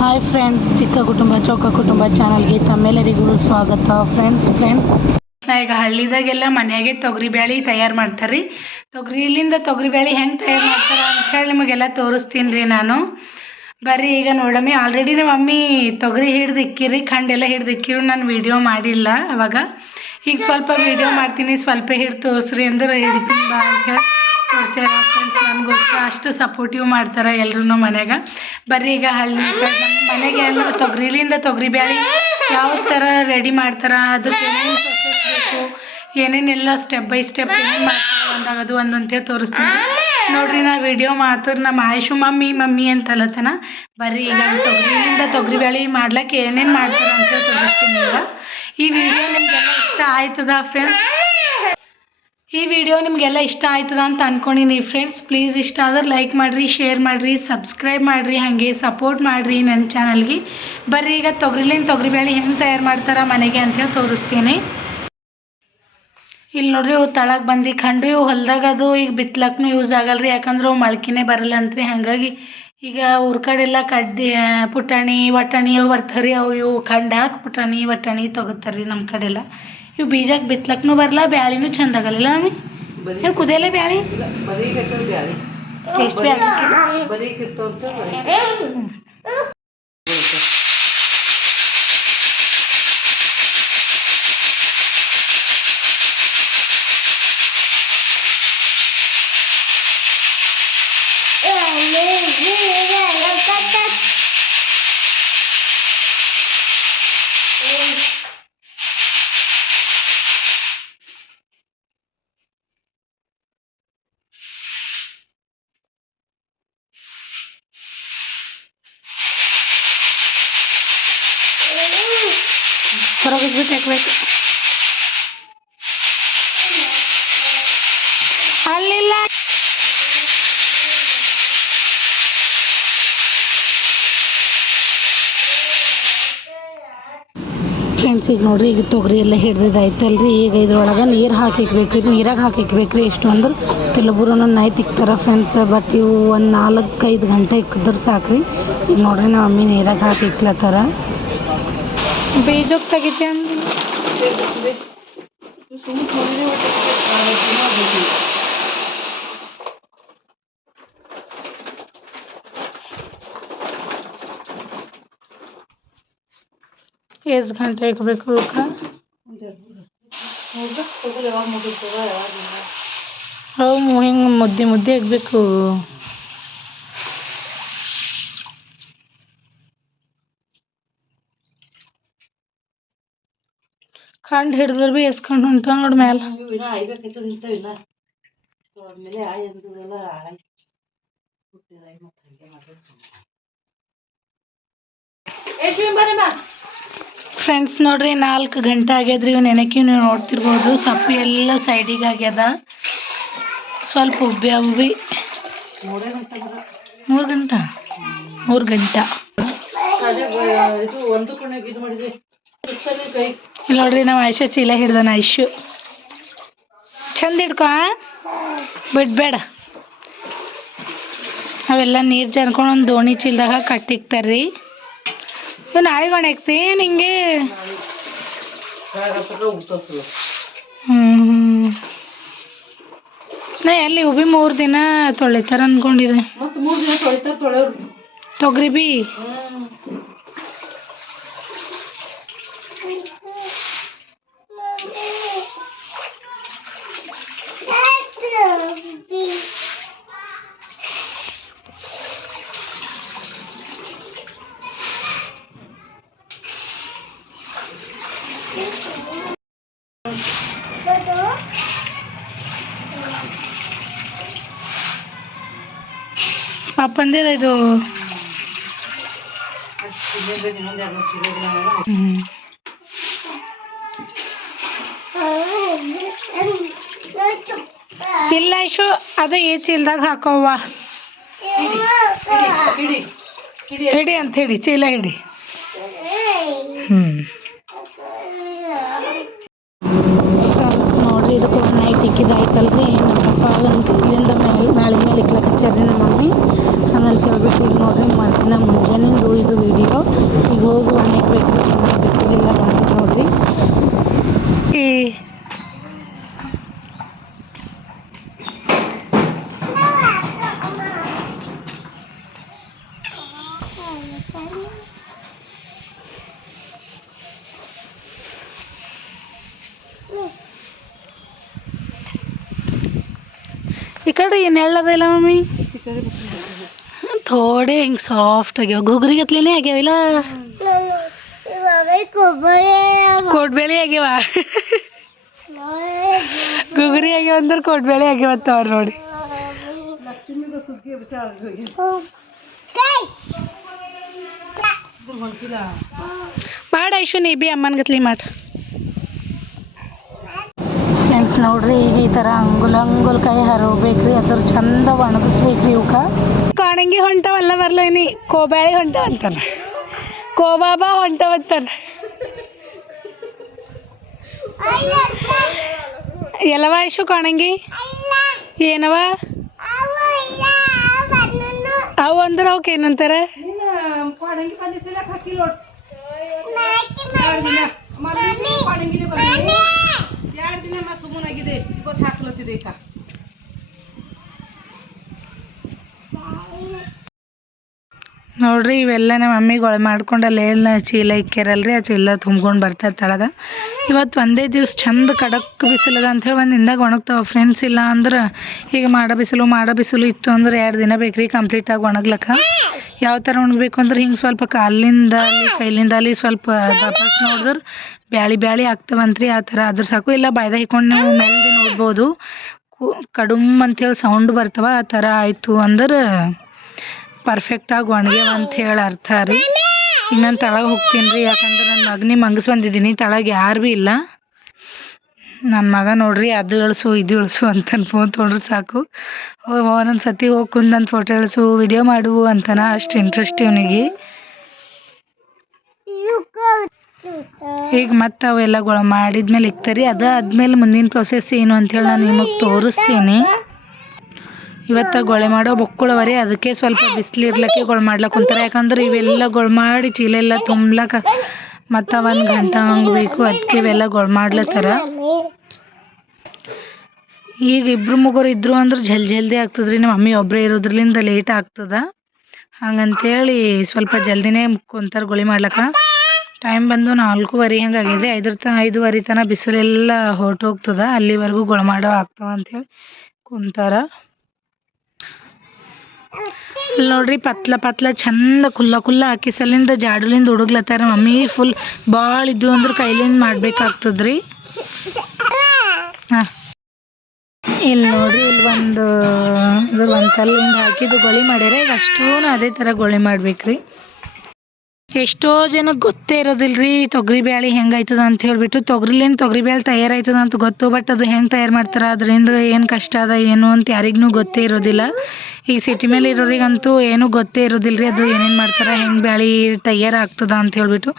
Hi friends ಚಿಕ್ಕ ಕುಟುಂಬ, ಚೌಕ ಕುಟುಂಬ ಚಾನಲ್ಗೆ ತಮ್ಮೆಲ್ಲರಿಗೂ ಸ್ವಾಗತ. ಫ್ರೆಂಡ್ಸ್ ಫ್ರೆಂಡ್ಸ್ ನಾ ಈಗ ಹಳ್ಳಿದಾಗೆಲ್ಲ ಮನೆಯಾಗೆ ತೊಗರಿ ಬ್ಯಾಳಿ ತಯಾರು ಮಾಡ್ತಾರೆ ರೀ ತೊಗರಿಲಿಂದ ತೊಗರಿ ಬ್ಯಾಳಿ ಹೆಂಗೆ ತಯಾರು ಮಾಡ್ತಾರೆ ಅಂಥೇಳಿ ನಿಮಗೆಲ್ಲ ತೋರಿಸ್ತೀನಿ ರೀ ನಾನು. ಬರ್ರಿ, ಈಗ ನೋಡಮ್ಮಿ ಆಲ್ರೆಡಿ ನಮ್ಮ ಮಮ್ಮಿ ತೊಗರಿ ಹಿಡ್ದು ಇಕ್ಕಿರಿ ಖಂಡೆಲ್ಲ ಹಿಡ್ದು ಇಕ್ಕಿರು ನಾನು ವಿಡಿಯೋ ಮಾಡಿಲ್ಲ ಅವಾಗ. ಈಗ ಸ್ವಲ್ಪ ವಿಡಿಯೋ ಮಾಡ್ತೀನಿ. ಸ್ವಲ್ಪ ಹಿಡ್ ತೋರಿಸ್ರಿ ಅಂದ್ರೆ ಹಿಡಿತೀನಿ ಬಾ ಅಂತ ತೋರಿಸ್ಯಾರ ಫ್ರೆಂಡ್ಸ್ ನನಗೋಸ್ಕರ ಅಷ್ಟು ಸಪೋರ್ಟಿವ್ ಮಾಡ್ತಾರೆ ಎಲ್ಲರೂ ಮನ್ಯಾಗ. ಬರ್ರಿ ಈಗ ಹಳ್ಳಿ ಮನೆಗೆ ಅಂದ್ರೆ ತೊಗರಿಲಿಂದ ತೊಗರಿ ಬೇಳೆ ಯಾವ ಥರ ರೆಡಿ ಮಾಡ್ತಾರೆ, ಅದಕ್ಕೆ ಏನೇನು ಪ್ರೊಸೆಸ್ ಬೇಕು, ಏನೇನೆಲ್ಲ ಸ್ಟೆಪ್ ಬೈ ಸ್ಟೆಪ್ ಏನೇನು ಮಾಡ್ತಾರೆ ಅಂದಾಗ ಅದು ಒಂದೊಂದೇ ತೋರಿಸ್ತೀನಿ. ನೋಡ್ರಿ ನಾ ವಿಡಿಯೋ ಮಾಡ್ತಾರೆ ನಮ್ಮ ಆಯುಷು ಮಮ್ಮಿ ಮಮ್ಮಿ ಅಂತಲತನ ಬರ್ರಿ ಈಗ ತೊಗರಿಲಿಂದ ತೊಗರಿ ಬ್ಯಾಳಿ ಮಾಡ್ಲಿಕ್ಕೆ ಏನೇನು ಮಾಡ್ತಾರೆ ಅಂತ ತೋರಿಸ್ತೀನಿ ಈಗ. ಈ ವಿಡಿಯೋ ನಿಮಗೆಲ್ಲ ಇಷ್ಟ ಆಯ್ತದ ಫ್ರೆಂಡ್ಸ್ ಈ ವಿಡಿಯೋ ನಿಮಗೆಲ್ಲ ಇಷ್ಟ ಆಯ್ತದ ಅಂತ ಅನ್ಕೊಂಡಿನಿ ಫ್ರೆಂಡ್ಸ್ ಪ್ಲೀಸ್ ಇಷ್ಟ ಆದ್ರೆ ಲೈಕ್ ಮಾಡಿರಿ ಶೇರ್ ಮಾಡಿರಿ ಸಬ್ಸ್ಕ್ರೈಬ್ ಮಾಡಿರಿ, ಹಾಗೆ ಸಪೋರ್ಟ್ ಮಾಡಿರಿ ನನ್ನ ಚಾನಲ್ಗೆ ಬರ್ರಿ ಈಗ ತೊಗರಿಲಿಂದ ತೊಗರಿಬೇಳೆ ಹೆಂಗೆ ತಯಾರು ಮಾಡ್ತಾರೆ ಮನೆಗೆ ಅಂತೇಳಿ ತೋರಿಸ್ತೀನಿ. ಇಲ್ಲಿ ನೋಡ್ರಿ ಇವು ತಳಗೆ ಬಂದು. ಕಂಡು ಇವು ಹೊಲ್ದಾಗ ಅದು, ಈಗ ಬಿತ್ತಲಕ್ಕೂ ಯೂಸ್ ಆಗಲ್ಲ ರೀ ಯಾಕಂದ್ರೆ ಅವು ಮೊಳ್ಕೆನೇ ಬರಲ್ಲ ಅಂತ್ರಿ ಹಾಗಾಗಿ ಈಗ ಊರ ಕಡೆಲ್ಲ ಕಡ್ಡಿ ಪುಟಾಣಿ ವಟಾಣಿ ಅವು ಬರ್ತಾವ್ರಿ. ಅವು ಇವು ಖಂಡ ಹಾಕಿ ಪುಟಾಣಿ ವಟಾಣಿ ತೊಗೋತಾರೆ ರೀ ನಮ್ಮ ಕಡೆ ಎಲ್ಲ ಇವು ಬೀಜಕ್ಕೆ ಬಿತ್ಲಕ್ಕೂ ಬರಲ್ಲ ಬ್ಯಾಳಿನೂ ಚಂದ ಆಗಲ್ಲ ಮಮ್ಮಿ ಏನು ಕುದಿಯಲ್ಲ ಬ್ಯಾಳಿ? ಎಷ್ಟು ಬ್ಯಾಳಿ. Amém. ಫ್ರೆಂಡ್ಸ್ ಈಗ ನೋಡ್ರಿ, ಈಗ ತೊಗರಿ ಎಲ್ಲ ಹಿಡ್ದಿದ್ದಾಯ್ತಲ್ರಿ. ಈಗ ಇದ್ರೊಳಗೆ ನೀರು ಹಾಕಿಕ್ಬೇಕು ಇದು ನೀರಾಗ ಹಾಕಿಕ್ಬೇಕು ರೀ ಎಷ್ಟು ಅಂದ್ರೆ ಕೆಲವೊಬ್ಬರು ನೈಟ್ ಇಕ್ತಾರೆ ಫ್ರೆಂಡ್ಸ್ ಬಟ್ ಇವು ಒಂದು ಐದು ಗಂಟೆ ಇಕ್ಕಿದ್ರೆ ಸಾಕ್ರಿ. ಈಗ ನೋಡ್ರಿ ನಮ್ಮ ಮಮ್ಮಿ ನೀರಾಗ ಹಾಕಿ ಇಕ್ಲತ್ತಾರ. ಬೀಜಕ್ಕೆ ತೆಗಿತೆ ಅಂದ್ರೆ ಎಷ್ಟು ಗಂಟೆ ಇಕ್ಬೇಕು ಇವಕ್ಕೆ ಅವು ಹಿಂಗೆ ಮುದ್ದೆ ಮುದ್ದೆ ಇಕ್ಬೇಕು ಕಂಡು ಹಿಡಿದ್ರೆ ಭೀ ಎಸ್ಕೊಂಡು ಹೊಂಟ ನೋಡಿ ಮ್ಯಾಲೆ ಫ್ರೆಂಡ್ಸ್ ನೋಡ್ರಿ ನಾಲ್ಕು ಗಂಟೆ ಆಗ್ಯದ್ರಿ ಇವು ನೆನಕಿ ನೀವು ನೋಡ್ತಿರ್ಬೋದು. ಸಪ್ಪಿ ಎಲ್ಲ ಸೈಡಿಗೆ ಆಗ್ಯದ. ಸ್ವಲ್ಪ ಉಬ್ಬಿ ಉಬ್ಬಿ. ಮೂರು ಗಂಟೆ? ಮೂರು ಗಂಟೆ. ಇಲ್ಲಿ ನೋಡ್ರಿ ನಾವು ಐಶ ಚೀಲ ಹಿಡ್ದಾನ ಐಶು. ಚಂದ ಹಿಡ್ಕೊ? ಬಿಡ್ಬೇಡ ಅವೆಲ್ಲ ನೀರು ಜನ್ಕೊಂಡು ಒಂದು ದೋಣಿ ಚೀಲದಾಗ ಕಟ್ಟಿಕ್ತಾರ್ರಿ. ನಾಳೆಗೆ ಒಣಗ್ತಿ ನಿಂಗೆ ನಾ ಎಲ್ಲಿ ಉಬಿ ಮೂರು ದಿನ ತೊಳಿತಾರ ಅನ್ಕೊಂಡಿದ್ದೆ ತೊಗರಿ ಬಿ? ಇದು. ಇಲ್ಲ ಇಶು ಅದು ಈ ಚೀಲದಾಗ ಹಾಕೋವ ಹಿಡಿ ಅಂತ ಹಿಡಿ, ಚೀಲ ಹಿಡಿ. ಹ್ಞೂ ನೋಡಿ ಇದಕ್ಕೆ ಒಂದು ನೈಟ್ ಇಕ್ಕಿದಾಯ್ತಲ್ರಿ ಪಾಲಂಗೆ ಇಲ್ಲಿಂದ ಮೇಲೆ ಮ್ಯಾಲೆ ಮೇಲೆ ಇಕ್ಲಕ್ಕೆ ನಮ್ಮ ಮಮ್ಮಿ. ಹಂಗಂತ ಹೇಳ್ಬಿಟ್ಟು ಈಗ ನೋಡ್ರಿ ಮಾಡ್ತೀನಿ. ಮುಂಜಾನಿಂದು ಇದು ವಿಡಿಯೋ ಈಗ ಹೋಗಿ ಒಣಗಬೇಕು ಚೆನ್ನಾಗಿ ಬಿಸಿಲಿಲ್ಲ ಬಂದು ನೋಡ್ರಿ. ಈ ಕಡೆ ಏನು ಎಳ್ಳದಿಲ್ಲ ಮಮ್ಮಿ. ಥೋಡೆ ಹಿಂಗೆ ಸಾಫ್ಟ್ ಆಗ್ಯಾವ. ಗುಗ್ರಿ ಗತ್ಲಿನೇ ಆಗ್ಯಾವಿಲ್ಲ ಕೋಟ್ಬೇಳೆ ಆಗ್ಯಾವ. ಗುಗ್ರಿ ಆಗ್ಯಾವ ಅಂದ್ರೆ ಕೋಟ್ಬೇಳೆ ಆಗ್ಯಾವತ್ತ ಅವ್ರು ನೋಡಿ. ಮಾಡ ಐಶು, ನೀ ಬಿ ಅಮ್ಮನ ಗತ್ಲಿ ಮಾಡ. ಫ್ರೆಂಡ್ಸ್ ನೋಡ್ರಿ ಈಗ ಈ ಥರ ಅಂಗುಲ್ ಅಂಗುಲ್ ಕೈ ಹರಬೇಕ್ರಿ ಅದ್ರ ಚಂದ ಒಣಗಿಸ್ಬೇಕ್ರಿ ಇವಕ್ಕ ಕಾಣಂಗಿ ಹೊಂಟವಲ್ಲ ಬರ್ಲೇನಿ ಕೋಬ್ಯಾಳಿ ಹೊಂಟವ ಅಂತಾರ ಕೋಬಾಬಾ ಹೊಂಟವ ಅಂತಾರ ಎಲ್ಲವ ಐಶು ಕಾಣಂಗಿ? ಏನವ? ಅವು ಅಂದ್ರೆ ಅವಕ್ಕೆ ಏನಂತಾರ? ನೋಡ್ರಿ, ಇವೆಲ್ಲ ನಮ್ಮ ಮಮ್ಮಿಗೆ ಒಳ ಮಾಡ್ಕೊಂಡು ಅಲ್ಲಿ ಎಲ್ಲ ಚೀಲ ಇಕ್ಕ್ಯಾರಲ್ರಿ, ಆ ಚೀಲ ತುಂಬ್ಕೊಂಡು ಬರ್ತಾರೆ ತಳಗ. ಇವತ್ತು ಒಂದೇ ದಿವ್ಸ ಚಂದ ಕಡಕ್ ಬಿಸಿಲದ ಅಂಥೇಳಿ ಒಂದು ಹಿಂದಾಗ ಒಣಗ್ತಾವೆ ಫ್ರೆಂಡ್ಸ್ ಇಲ್ಲ ಅಂದ್ರೆ ಈಗ ಮಾಡೋ ಬಿಸಿಲು ಮಾಡೋ ಬಿಸಿಲು ಇತ್ತು ಅಂದ್ರೆ ಎರಡು ದಿನ ಬೇಕ್ರಿ ಕಂಪ್ಲೀಟಾಗಿ ಒಣಗ್ಲಕ್ಕ. ಯಾವ ಥರ ಉಣ್ಬೇಕು ಅಂದ್ರೆ ಹಿಂಗೆ ಸ್ವಲ್ಪ ಕಾಲಿಂದ ಅಲ್ಲಿ ಕೈಲಿಂದ ಅಲ್ಲಿ ಸ್ವಲ್ಪ ದಪಾಸ್ ನೋಡಿದ್ರೆ ಬ್ಯಾಳಿ ಬ್ಯಾಳಿ ಆಗ್ತವಂತ್ರಿ ಆ ಥರ ಅದ್ರ ಸಾಕು. ಇಲ್ಲ ಬಾಯ್ದ ಹಿಕ್ಕೊಂಡು ನೀವು ಮೆಲ್ದಿ ನೋಡ್ಬೋದು. ಕಡುಮ್ ಅಂತೇಳಿ ಸೌಂಡ್ ಬರ್ತವ ಆ ಥರ ಆಯಿತು ಅಂದ್ರೆ ಪರ್ಫೆಕ್ಟಾಗಿ ಒಣಗ್ಯಾವ ಅಂತ ಹೇಳಿ ಅರ್ಥ ರೀ. ಈಗ ನಾನು ತಳಗೆ ಹೋಗ್ತೀನಿ ರೀ. ಯಾಕಂದ್ರೆ ನನ್ನ ಮಗ್ನಿ ಮಂಗಸ್ ಬಂದಿದ್ದೀನಿ ತಳಗೆ ಯಾರು ಭೀ ಇಲ್ಲ. ನನ್ನ ಮಗ ನೋಡ್ರಿ, ಅದು ಇಳಿಸು, ಇದು ಇಳಿಸು ಅಂತ ಫೋನ್ ತೊಗೊಂಡ್ರೆ ಸಾಕು. ಒಂದೊಂದು ಸತಿ ಹೋಗಿ ಕುಂದು ನನ್ನ ಫೋಟೋ ಇಳಿಸು ವಿಡಿಯೋ ಮಾಡು ಅಂತನ, ಅಷ್ಟು ಇಂಟ್ರೆಸ್ಟ್ ಇವನಿಗೆ. ಈಗ ಮತ್ತೆ ಅವೆಲ್ಲ ಗೊಳ ಮಾಡಿದ್ಮೇಲೆ ಇಕ್ತರಿ, ಅದು ಆದ್ಮೇಲೆ ಮುಂದಿನ ಪ್ರೊಸೆಸ್ ಏನು ಅಂತೇಳಿ ನಾನು ನಿಮಗೆ ತೋರಿಸ್ತೀನಿ. ಇವತ್ತು ಗೊಳೆ ಮಾಡೋ ಬೊಕ್ಕುಳವರಿ ಅದಕ್ಕೆ ಸ್ವಲ್ಪ ಬಿಸಿಲಿರ್ಲಕ್ಕೆ ಗೊಳೆ ಮಾಡ್ಲಕ್ಕೆ ಕುಂತಾರೆ. ಯಾಕಂದ್ರೆ ಇವೆಲ್ಲ ಗೊಳ ಮಾಡಿ ಚೀಲ ಎಲ್ಲ ತುಂಬ್ಲಕ್ಕ ಮತ್ತು ಒಂದು ಗಂಟೆ ಹಂಗೆ ಬೇಕು, ಅದ್ಕೆ ಇವೆಲ್ಲ ಗೊಳೆ ಮಾಡ್ಲತ್ತಾರ ಈಗ ಇಬ್ರು ಮುಗೋರು ಇದ್ರು ಅಂದ್ರೆ ಜಲ್ ಜಲ್ದಿ ಆಗ್ತದ್ರಿ ನಮ್ಮ ಮಮ್ಮಿ ಒಬ್ಬರೇ ಇರೋದ್ರಲಿಂದ ಲೇಟ್ ಆಗ್ತದ. ಹಂಗಂತೇಳಿ ಸ್ವಲ್ಪ ಜಲ್ದಿನೇ ಕುಂತಾರ ಗುಳಿ ಮಾಡ್ಲಕ್ಕ. ಟೈಮ್ ಬಂದು ನಾಲ್ಕೂವರೆ ಹಂಗೆ ಆಗಿದೆ, ಐದರ ತ, ಐದುವರೆ ತನಕ ಬಿಸಿಲೆಲ್ಲ ಹೊರಟೋಗ್ತದ ಅಲ್ಲಿವರೆಗೂ ಗೊಳ ಆಗ್ತವ ಅಂಥೇಳಿ ಕುಂತಾರ. ಇಲ್ಲಿ ನೋಡ್ರಿ ಪತ್ಲ ಪತ್ಲ ಚಂದ ಕುಲ್ಲ ಕುಲ್ಲ ಹಾಕಿ ಸಲಿಂದ ಜಾಡುಲಿಂದ ಹುಡುಗ್ಲತ್ತಾರ ಮಮ್ಮಿ. ಫುಲ್ ಭಾಳ ಇದ್ದು ಅಂದ್ರೆ ಕೈಲಿಂದ ಮಾಡ್ಬೇಕಾಗ್ತದ್ರಿ. ಹಾಂ. ಇಲ್ಲಿ ನೋಡ್ರಿ ಇಲ್ಲಿ ಒಂದು, ಇದು ಒಂದು ಕಲ್ಲಿಂದ ಹಾಕಿದ್ದು ಗೊಳಿ ಮಾಡ್ಯಾರ. ಈಗ ಅಷ್ಟೂ ಅದೇ ಥರ ಗೊಳಿ ಮಾಡ್ಬೇಕ್ರಿ. ಎಷ್ಟೋ ಜನಕ್ಕೆ ಗೊತ್ತೇ ಇರೋದಿಲ್ಲ ರೀ ತೊಗರಿ ಬ್ಯಾಳಿ ಹೆಂಗೆ ಆಯ್ತದ ಅಂತ ಹೇಳಿಬಿಟ್ಟು. ತೊಗರಿಲಿಂದ ತೊಗರಿ ಬ್ಯಾಳಿ ತಯಾರಾಯ್ತದ ಅಂತ ಗೊತ್ತು ಬಟ್ ಅದು ಹೆಂಗೆ ತಯಾರು ಮಾಡ್ತಾರೆ, ಅದರಿಂದ ಏನು ಕಷ್ಟ ಅದ, ಏನು ಅಂತ ಯಾರಿಗೂ ಗೊತ್ತೇ ಇರೋದಿಲ್ಲ. ಈ ಸಿಟಿ ಮೇಲೆ ಇರೋರಿಗಂತೂ ಏನೂ ಗೊತ್ತೇ ಇರೋದಿಲ್ಲ ರೀ ಅದು ಏನೇನು ಮಾಡ್ತಾರೆ, ಹೆಂಗೆ ಬೆಳೆ ಆಗ್ತದ ಅಂತ ಹೇಳ್ಬಿಟ್ಟು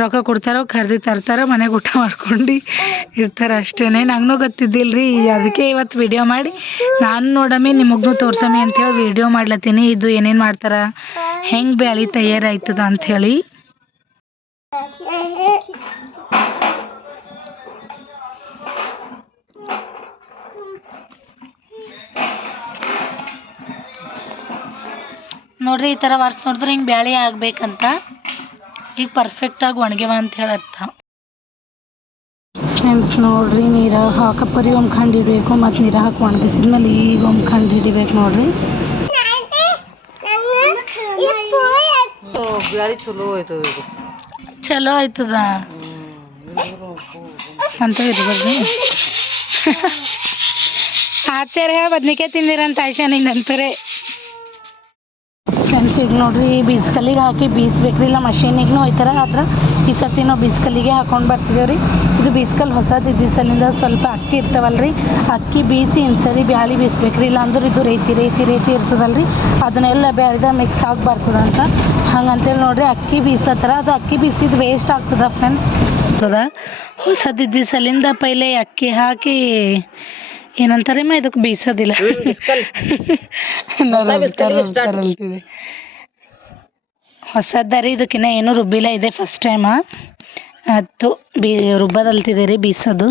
ರೊಕ್ಕ ಕೊಡ್ತಾರೋ ಖರೀದಿ ತರ್ತಾರೋ ಮನೆಗೆ ಊಟ ಮಾಡ್ಕೊಂಡು ಇರ್ತಾರೆ ಅಷ್ಟೇ ನಂಗೂ ಗೊತ್ತಿದ್ದಿಲ್ಲ ರೀ ಅದಕ್ಕೆ ಇವತ್ತು ವಿಡಿಯೋ ಮಾಡಿ ನಾನು ನೋಡಮ್ಮಿ ನಿಮಗೂ ತೋರ್ಸಮ್ಮಿ ಅಂತೇಳಿ ವಿಡಿಯೋ ಮಾಡ್ಲತ್ತೀನಿ. ಇದು ಏನೇನು ಮಾಡ್ತಾರೆ, ಹೆಂಗೆ ಬ್ಯಾಳೆ ತಯಾರಾಯ್ತದ ಅಂಥೇಳಿ ನೋಡ್ರಿ ಈ ಥರ ವರ್ಸ್ ನೋಡಿದ್ರೆ ಹಿಂಗೆ ಬ್ಯಾಳೆ ಆಗ್ಬೇಕಂತ. ಈಗ ಪರ್ಫೆಕ್ಟಾಗಿ ಒಣಗ್ಯವ ಅಂತ ಹೇಳಿ ಅರ್ಥ ಫ್ರೆಂಡ್ಸ್ ನೋಡ್ರಿ ನೀರು ಪರಿ ಒಮ್ಕಂಡು ಇಡಬೇಕು ಮತ್ತು ನೀರು ಹಾಕಿ ಒಣಗಿಸಿದ್ಮೇಲೆ ಈಗ ಒಮ್ಕಂಡು ಹಿಡಿಬೇಕು ನೋಡ್ರಿ. ಬ್ಯಾಳಿ ಚಲೋ ಆಯ್ತು ಚಲೋ ಆಯ್ತದ. ಅಂತ ಇರ್ಬೋದು ಆಚಾರ್ಯ ಬದ್ನಿಕಾಯಿ ತಿಂದಿರಂತ ಆಯ್ಷಾ ನಿಂಗಂತಾರೆ ಫ್ರೆಂಡ್ಸ್ ಈಗ ನೋಡ್ರಿ ಬೀಸ್ಕಲ್ಲಿಗೆ ಹಾಕಿ ಬೀಸ್ಬೇಕ್ರಿ. ಇಲ್ಲ, ಮಷೀನಿಗೂ ಒಯ್ತಾರ ಆದ್ರೆ ಈ ಸರ್ತಿ ನಾವು ಬೀಸ್ಕಲ್ಲಿಗೆ ಹಾಕೊಂಡು ಬರ್ತಿದ್ದೇವೆ ರೀ. ಇದು ಬೀಸ್ಕಲ್ ಹೊಸದು ಇದ್ದಿಸಲಿಂದ ಸ್ವಲ್ಪ ಅಕ್ಕಿ ಇರ್ತಾವಲ್ರಿ. ಅಕ್ಕಿ ಬೀಸಿ ಇನ್ಸರಿ ಬ್ಯಾಳಿ ಬೀಸ್ಬೇಕ್ರಿ. ಇಲ್ಲ ಅಂದ್ರೆ ಇದು ರೈತಿ, ರೀತಿ ರೀತಿ ಇರ್ತದಲ್ಲ ರೀ ಅದನ್ನೆಲ್ಲ ಬ್ಯಾಳಿದ ಮಿಕ್ಸ್ ಆಗಿ ಬರ್ತದಂತ ಹಂಗಂತೇಳಿ ನೋಡ್ರಿ, ಅಕ್ಕಿ ಬೀಸ್ಲತ್ತಾರ ಅದು ಅಕ್ಕಿ ಬೀಸಿದ ವೇಸ್ಟ್ ಆಗ್ತದ ಫ್ರೆಂಡ್ಸ್ ಹೊಸದಿದ್ದ ಹೊಸದು ಇದ್ದಿಸಲಿಂದ ಪೈಲೆ ಅಕ್ಕಿ ಹಾಕಿ ಏನಂತಾರಮ್ಮ ಇದಕ್ಕೆ ಬೀಸೋದಿಲ್ಲ. ಅಂತೀವಿ ಹೊಸದ ರೀ ಇದಕ್ಕಿನ್ನ ಏನೂ ರುಬ್ಬಿಲ್ಲ ಇದೆ ಫಸ್ಟ್ ಟೈಮ ಅತ್ತು ಬೀ ರುಬ್ಬದಲ್ತಿದೆ ರೀ ಬೀಸೋದು.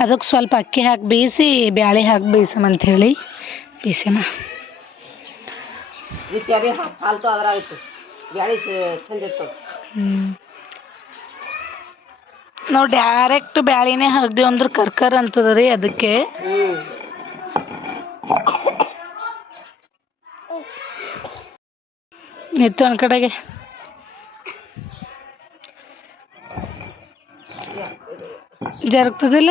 ಅದಕ್ಕೆ ಸ್ವಲ್ಪ ಅಕ್ಕಿ ಹಾಕಿ ಬೀಸಿ ಬ್ಯಾಳೆ ಹಾಕಿ ಬೇಯಿಸಮಂಥೇಳಿ ಬೀಸಮ್ಮ. ಇತ್ಯಾದಿ ಫಾಲ್ತು ಅದ್ರಾಗಿತ್ತು ಬ್ಯಾಳಿ ಚಂದ ಇರ್ತದೆ. ಹ್ಞೂ ನಾವು ಡೈರೆಕ್ಟ್ ಬ್ಯಾಳಿನೇ ಹಾಕ್ದೇವು ಅಂದ್ರೆ ಕರ್ಕರ್ ಅಂತದ ರೀ ಅದಕ್ಕೆ. ನಿತ್ತು ಒಂದು ಕಡೆಗೆ. ಜರುಗ್ತದಿಲ್ಲ?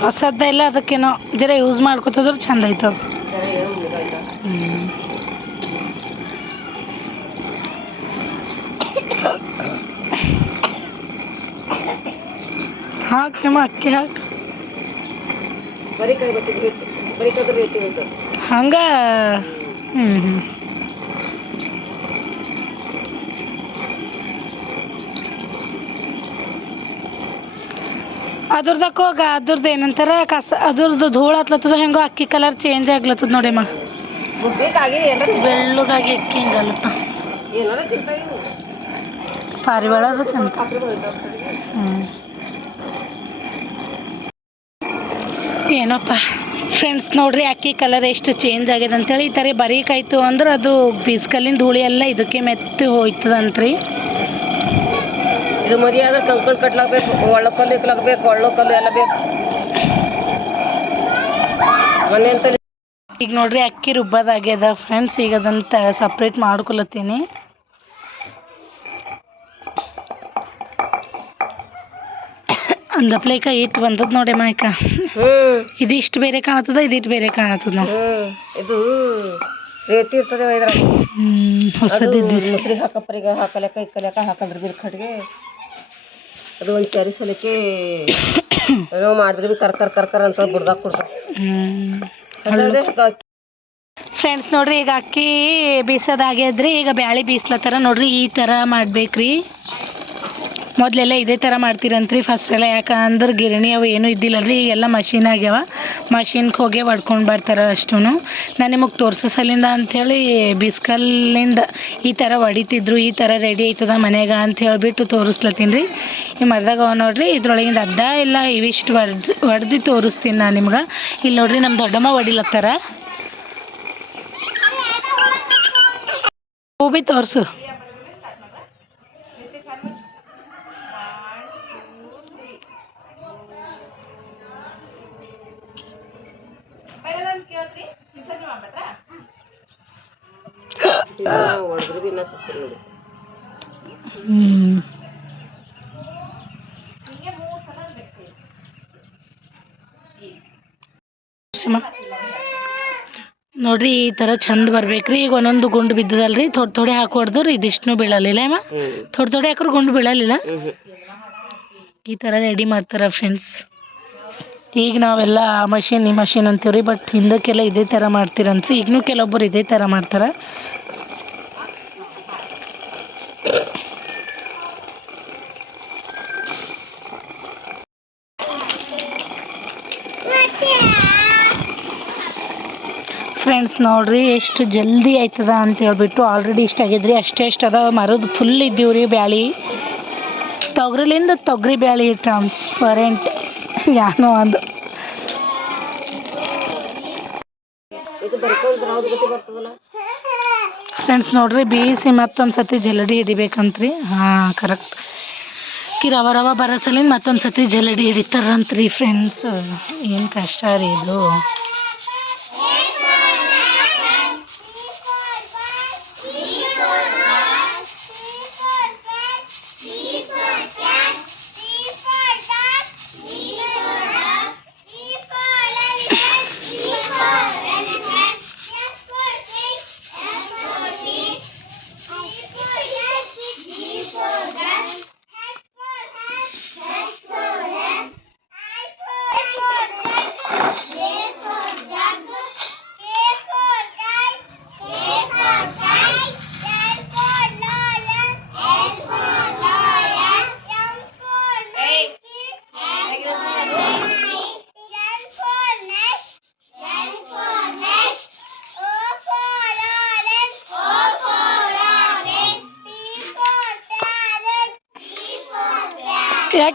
ಹೊಸದ್ದ ಇಲ್ಲ ಅದಕ್ಕೇನೋ ಜರ ಯೂಸ್ ಮಾಡ್ಕೊತಂದ್ರೆ ಚಂದ ಐತದ ಜರ ಏನು ಮುಗಾಯ್ತ ಹಾಕಿ ಅಕ್ಕಿ ಹಾಕಿ. ಹಂಗ? ಹ್ಞೂ ಹ್ಞೂ ಅದ್ರದಕ್ಕೆ ಹೋಗ ಅದ್ರದ್ದು ಏನಂತಾರ ಕಸ ಅದ್ರದ್ದು ಧೂಳು ಹತ್ಲತ್ತದ ಹೆಂಗೋ ಅಕ್ಕಿ ಕಲರ್ ಚೇಂಜ್ ಆಗ್ಲತ್ತದ ನೋಡಿಮ್ಮ ಬೆಳ್ಳಗಾಗಿ ಅಕ್ಕಿ ಹಿಂಗಲತ್ತ ಪಾರಿವಾಳ ಹ್ಞೂ ಏನಪ್ಪ? ಫ್ರೆಂಡ್ಸ್ ನೋಡ್ರಿ ಅಕ್ಕಿ ಕಲರ್ ಎಷ್ಟು ಚೇಂಜ್ ಆಗಿದೆ ಅಂತೇಳಿ ಈ ಥರ ಬರೀಕಾಯ್ತು ಅಂದ್ರೆ ಅದು ಬೀಸ್ಕಲ್ಲಿನ ಧೂಳಿ ಎಲ್ಲ ಇದಕ್ಕೆ ಮೆತ್ತಿ ಹೋಯ್ತದಂತ್ರಿ. ಇದು ಮದುವೆ ಆದ್ರೆ ಕಂಕಣ ಕಟ್ಲಾಗ್ಬೇಕು ಒಳ್ಳೆ ಕಲ್ಲು ಇಕ್ಲಾಕ್ಬೇಕು ಒಳ್ಳೆ ಕಲ್ಲು ಎಲ್ಲ ಬೇಕು. ಮನೆ ಈಗ ನೋಡ್ರಿ ಅಕ್ಕಿ ರುಬ್ಬದಾಗ್ಯದ. ಫ್ರೆಂಡ್ಸ್ ಈಗ ಅದಂತ ಸಪ್ರೇಟ್ ಮಾಡ್ಕೊಳತ್ತೀನಿ ಅಂದಪ್ಲೇಕ ಇಟ್ಟು ಬಂದದ ನೋಡಿ ಮಾಯ್ಕ. ಇದು ಇದಿಷ್ಟು ಬೇರೆ ಕಾಣತ್ತದ ಇದಿಷ್ಟು ಬೇರೆ ಕಾಣತದ ನಾವು ಇದು ರೇತಿ ಇರ್ತದೆ ಇದ್ರಾಗ. ಹೊಸದಿದ್ದು ಮೊಸರಿಗೆ ಹಾಕಪ್ಪರಿಗೆ ಹಾಕಲೆಕ್ಕ ಇಕ್ಕಲೆಕ್ಕ ಹಾಕಂದ್ರೆ ಬಿ ಕಡೆಗೆ ಅದು ಒಂದು ಚರಿ ಸಲಕ್ಕೆ ಏನೋ ಮಾಡಿದ್ರೆ ಭೀ ಕರ್ ಕರ್ ಕರ್ ಕರ್ ಅಂತ ಬುಡ್ದಾಗ ಕೊಡ್ತಾರೆ ಫ್ರೆಂಡ್ಸ್ ನೋಡ್ರಿ ಈಗ ಅಕ್ಕಿ ಬೀಸೋದಾಗ್ಯದ್ರಿ ಈಗ ಬ್ಯಾಳಿ ಬೀಸ್ಲತ್ತಾರ ನೋಡ್ರಿ ಈ ಥರ ಮಾಡ್ಬೇಕ್ರಿ. ಮೊದಲೆಲ್ಲ ಇದೇ ಥರ ಮಾಡ್ತೀರಂತ್ರಿ ಫಸ್ಟ್ ಎಲ್ಲ. ಯಾಕಂದ್ರೆ ಗಿರಣಿ ಅವು ಏನೂ ಇದ್ದಿಲ್ಲಲ್ರಿ ಈಗೆಲ್ಲ ಮಷಿನ್ ಆಗ್ಯಾವ. ಮಷಿನ್ಗೆ ಹೋಗಿ ಒಡ್ಕೊಂಡು ಬರ್ತಾರೆ ಅಷ್ಟೂ ನಾನು ನಿಮಗೆ ತೋರ್ಸೋ ಸಲಿಂದ ಅಂಥೇಳಿ ಬಿಸ್ಕಲ್ಲಿಂದ ಈ ಥರ ಹೊಡಿತಿದ್ರು, ಈ ಥರ ರೆಡಿ ಆಯ್ತದ ಮನ್ಯಾಗ ಅಂತ ಹೇಳಿಬಿಟ್ಟು ತೋರಿಸ್ಲತ್ತೀನಿ ರೀ. ಈ ಮರದಾಗ ನೋಡ್ರಿ, ಇದ್ರೊಳಗಿಂದ ಅರ್ಧ ಇಲ್ಲ ಇವಿಷ್ಟು ಹೊಡ್ದು ಹೊಡ್ದು ತೋರಿಸ್ತೀನಿ ನಾನು ನಿಮ್ಗೆ. ಇಲ್ಲಿ ನೋಡ್ರಿ ನಮ್ಮ ದೊಡ್ಡಮ್ಮ ಹೊಡಿಲತ್ತಾರ. ಹೂ ಬಿ ತೋರಿಸು. ಹೊಡೆದ್ರೆ ಇನ್ನೂ ನೋಡಿ. ನೋಡ್ರಿ ಈ ಥರ ಚಂದ ಬರ್ಬೇಕ್ರಿ. ಈಗ ಒಂದೊಂದು ಗುಂಡು ಬಿದ್ದದಲ್ರಿ. ಥೋಡೆ ಥೋಡೆ ಹಾಕೋಡ್ದು ಇದಿಷ್ಟು ಬೀಳಲಿಲ್ಲ ಅಮ್ಮ. ತೋಡ್ ಥೋಡೆ ಥೋಡೆ ಹಾಕ್ರು ಗುಂಡು ಬೀಳಲಿಲ್ಲ. ಈ ಥರ ರೆಡಿ ಮಾಡ್ತಾರೆ ಫ್ರೆಂಡ್ಸ್ ಈಗ ನಾವೆಲ್ಲ ಮಷಿನ್ ಈ ಮಷಿನ್ ಅಂತೀವ್ರಿ ಬಟ್ ಹಿಂದಕ್ಕೆಲ್ಲ ಇದೇ ಥರ ಮಾಡ್ತೀರಂತ್ರಿ. ಈಗಲೂ ಕೆಲವೊಬ್ಬರು ಇದೇ ಥರ ಮಾಡ್ತಾರೆ. ಫ್ರೆಂಡ್ಸ್ ನೋಡ್ರಿ, ಎಷ್ಟು ಜಲ್ದಿ ಆಯ್ತದ ಅಂತ ಹೇಳ್ಬಿಟ್ಟು ಆಲ್ರೆಡಿ ಇಷ್ಟ ಆಗಿದ್ರಿ. ಅಷ್ಟೇ ಇಷ್ಟ ಅದ, ಮರದ ಫುಲ್ ಇದ್ದೀವ್ರಿ ಬ್ಯಾಳಿ. ತೊಗರಿಲಿಂದ ತೊಗರಿ ಬ್ಯಾಳಿ ಟ್ರಾನ್ಸ್ಪರೆಂಟ್ ಏನೋ ಒಂದು ಫ್ರೆಂಡ್ಸ್ ನೋಡ್ರಿ ಬೇಯಿಸಿ ಮತ್ತೊಂದು ಸತಿ ಜಲಡಿ ಹಿಡಿಬೇಕಂತ್ರಿ ಹಾಂ ಕರೆಕ್ಟ್ ಕಿ ರವ ರವ ಬರೋ ಸಲಿಂದ ಮತ್ತೊಂದು ಸತಿ ಜಲಡಿ ಹಿಡಿತಾರಂತ್ರಿ ಫ್ರೆಂಡ್ಸ್ ಏನು ಕಷ್ಟ ರೀ ಇದು.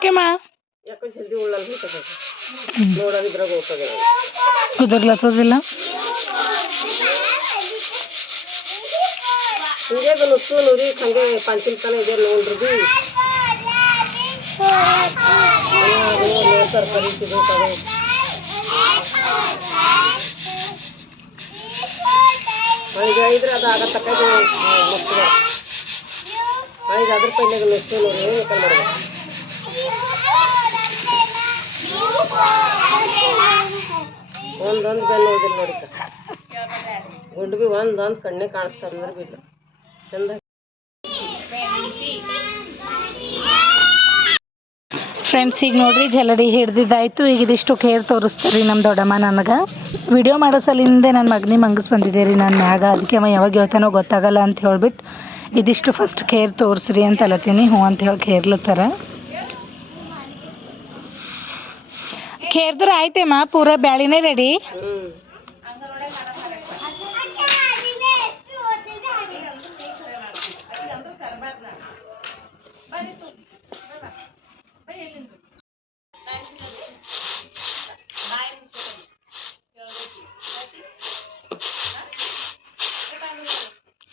ಯಾಕೆ ಮಾ ಯಾಕೋ ಜಲ್ದಿ ಉಳ್ಳಲ್ಲಿ ಹೋಗ್ತದೆ ನೋಡೋದಿದ್ರಾಗ ಹೋಗ್ತದೆ ಕುದುರ್ಲತ್ತದಿಲ್ಲ ಹಿಂಗೆ ನುಸ್ಸು ನುರಿ ಹಂಗೆ ಪಂಚಿನ ತನ ಇದೆ ನೋಡ್ರಿ ಬಿ ನೋಡ್ತಾರೆ ಪರಿಸ್ಥಿತಿ ಹಂಗೆ ಇದ್ರೆ ಅದು ಆಗ ತಕ್ಕ ಮುಚ್ಚ ಹಂಗೆ ಅದ್ರ ಪೈಲೆ ನುಸ್ಸು ನುರಿ ಮಾಡ್ಬೇಕು ಒಂದೊಂದು ಬೆನ್ನು ನೋಡಿ ಗುಂಡು ಬಿ ಒಂದೊಂದು ಕಣ್ಣೆ ಕಾಣಿಸ್ತಾರ ಅಂದ್ರೆ ಬಿಲ್ಲ ಚಂದ. ಫ್ರೆಂಡ್ಸ್ ಈಗ ನೋಡ್ರಿ ಜಲಡಿ ಹಿಡ್ದಿದ್ದಾಯ್ತು. ಈಗ ಇದಿಷ್ಟು ಕೇರ್ ತೋರಿಸ್ತಾರೆ ನಮ್ಮ ದೊಡ್ಡಮ್ಮ ನನಗೆ. ವಿಡಿಯೋ ಮಾಡೋ ಸಲಿಂದೆ ನನ್ನ ಮಗ್ನಿ ಮಂಗಸ್ ಬಂದಿದ್ದೆ ರೀ ನನ್ನ ಮ್ಯಾಗ. ಅದಕ್ಕೆ ಅವ ಯಾವಾಗ ಹೇಳ್ತಾನೋ ಗೊತ್ತಾಗಲ್ಲ ಅಂತ ಹೇಳ್ಬಿಟ್ಟು ಇದಿಷ್ಟು ಫಸ್ಟ್ ಕೇರ್ ತೋರಿಸ್ರಿ ಅಂತ ಅಲ್ಲತ್ತೀನಿ ಹ್ಞೂ ಅಂತ ಹೇಳಿ ಕೇರ್ಲತ್ತಾರ ಕೇರ್ದ್ರ ಆಯ್ತೇಮ್ಮ ಪೂರ ಬ್ಯಾಳಿನೇ ರೆಡಿ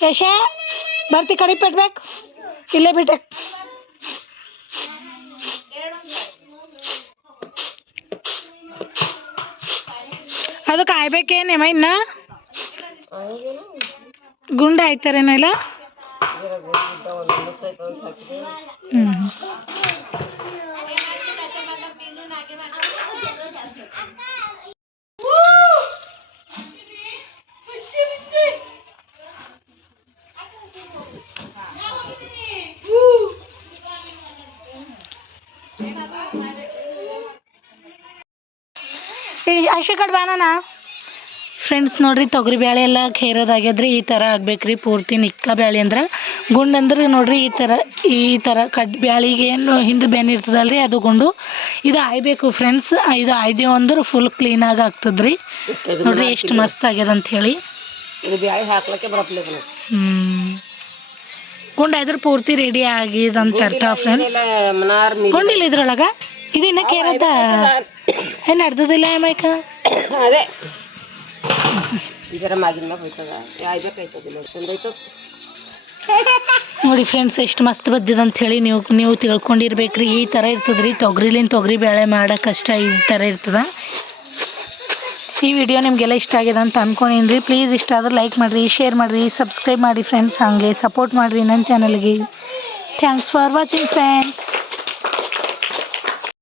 ಯಶ ಬರ್ತಿ ಕಡಿ ಪೆಟ್ಬೇಕು. ಇಲ್ಲೇ ಬಿಟ್ಟೆ ಅದು ಕಾಯ್ಬೇಕೇನೇಮ ಇನ್ನ? ಗುಂಡ ಆಯ್ತಾರೇನೋ ಇಲ್ಲ? ಹ್ಞೂ ಅಶಿ ಕಡೆ ಬಾನಣ್ಣ ಫ್ರೆಂಡ್ಸ್ ನೋಡ್ರಿ ತೊಗರಿ ಬೇಳೆ ಎಲ್ಲ ಖೇರೋದಾಗ್ಯದ್ರಿ ಈ ಥರ ಆಗ್ಬೇಕ್ರಿ ಪೂರ್ತಿ ನಿಕ್ಕ ಬ್ಯಾಳಿ ಅಂದ್ರೆ. ಗುಂಡು ಅಂದ್ರೆ ನೋಡ್ರಿ ಈ ಥರ ಈ ಥರ ಕಡ್ ಬ್ಯಾಳಿಗೆ ಏನು ಹಿಂದೆ ಬೆನ್ ಇರ್ತದಲ್ರಿ ಅದು ಗುಂಡು. ಇದು ಆಯ್ಬೇಕು ಫ್ರೆಂಡ್ಸ್ ಇದು ಆಯ್ದೇವು ಅಂದ್ರೆ ಫುಲ್ ಕ್ಲೀನಾಗಿ ಆಗ್ತದ್ರಿ. ನೋಡ್ರಿ ಎಷ್ಟು ಮಸ್ತ್ ಆಗ್ಯದ ಅಂತ ಹೇಳಿ. ಹ್ಮ್. ಗುಂಡು ಆಯ್ದ್ರೆ ಪೂರ್ತಿ ರೆಡಿ ಆಗಿದೆ ಅಂತ ಅರ್ಥ ಫ್ರೆಂಡ್ಸ್ ಗುಂಡಿಲ್ಲ ಇದ್ರೊಳಗ? ಇದು ಇನ್ನ ಕೇರದ ಏನು ನಡ್ದದಿಲ್ಲ ಏಮೈಕ ಅದೇ. ಜರ ಮಾಗಿನ ಮ್ಯಾಗ ಹೋಯ್ತದ. ಯಾಯ್ಬೇಕಾಯ್ತದ ನೋಡಿ ಫ್ರೆಂಡ್ಸ್ ಎಷ್ಟು ಮಸ್ತ್ ಬದ್ದಿದೆ ಅಂತ ಹೇಳಿ ನೀವು ನೀವು ತಿಳ್ಕೊಂಡಿರ್ಬೇಕ್ರಿ. ಈ ಥರ ಇರ್ತದ್ರಿ. ತೊಗರಿಲಿಂದ ತೊಗರಿ ಬೇಳೆ ಮಾಡೋ ಕಷ್ಟ ಈ ಥರ ಇರ್ತದ. ಈ ವಿಡಿಯೋ ನಿಮಗೆಲ್ಲ ಇಷ್ಟ ಆಗಿದೆ ಅಂತ ಅನ್ಕೊಂಡಿನ್ರಿ. ಪ್ಲೀಸ್ ಇಷ್ಟ ಆದ್ರೆ ಲೈಕ್ ಮಾಡಿರಿ ಶೇರ್ ಮಾಡಿರಿ ಸಬ್ಸ್ಕ್ರೈಬ್ ಮಾಡಿ ಫ್ರೆಂಡ್ಸ್ ಹಾಗೆ ಸಪೋರ್ಟ್ ಮಾಡಿರಿ ನನ್ನ ಚಾನಲ್ಗೆ ಥ್ಯಾಂಕ್ಸ್ ಫಾರ್ ವಾಚಿಂಗ್ ಫ್ರೆಂಡ್ಸ್